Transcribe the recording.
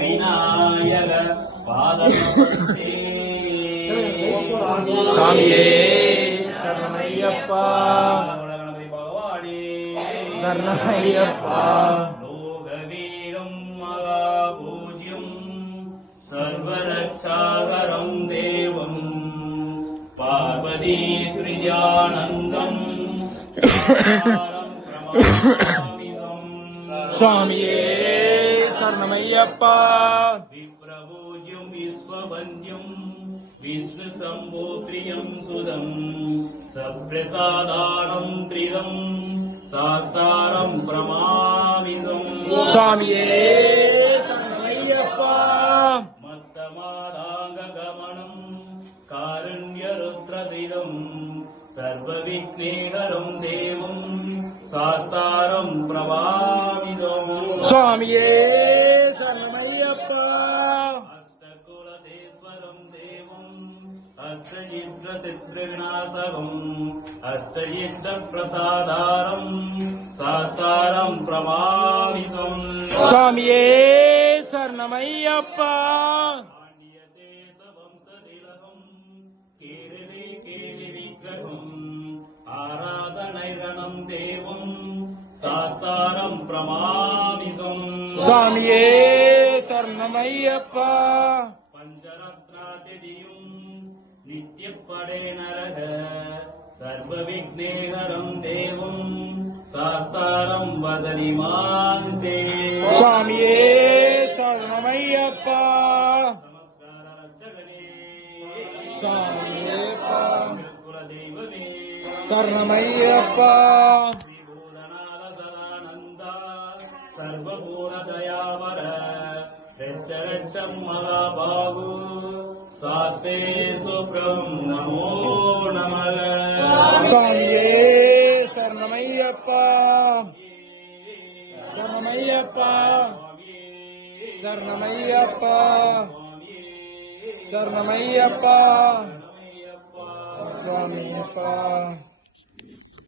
விநாயக பாதநமஸ்தே. சாமியே சரணமையப்பா, கணபதி பகவானே சரணமையப்பா. லோகவீரம் மகாபூஜ்யம் சர்வரக்ஷாகரம் தேவம் பார்வதி ஸ்ரீயானந்தம் சுவாமியே சரணமையப்பா. விப்ரபூஜ்யம் விஸ்வவந்தியம் விஷ்ணு சம்போ பிரியம் சுதம் சப்ரசாதானம் திரிதம் சாஸ்தாரம் பிரமாமிதம். சுவாமியே சரணமையப்பா. மத்தமாதாங்க கமனம் காருண்யருத்ரதிதம் சர்வ விக்னேகரம் தேவம் சாஸ்தாரம் பிரபாவிதம். சுவாமியே சரணமையப்பா. அஷ்டகுலதேஸ்வரம் தேவம் அஷ்டயுக்த சித்ரவிநாசகம் அஷ்டயுக்த பிரசாதாரம் சாஸ்தாரம் பிரபாவிதம். சுவாமியே சரணமையப்பா. ஆராதனைரணம் தேவம் சாஸ்தாரம் பிரமாவிதம். சுவாமியே சரணமையப்பா. பஞ்சரத்னாதியும் நித்யப்படே நரக சர்வ விக்னேகரம் தேவம் சாஸ்தாரம் வதனிமாந்தே. சுவாமியே சரணமையப்பா. நமஸ்கார ரட்சகனே சுவாமியேப்பா குலதெய்வமே சரணமையப்பா. ஸ்ரீபூதநாத சதானந்தா சர்வபூரதயாவர ரட்ச ரட்சம் மகாபாகு சாத்தே சுப்ரம் நமோ நமக. சுவாமியே சரணமையப்பா. சரணமையப்பா. சரணமையப்பா. சரணமையப்பா. சுவாமியப்பா.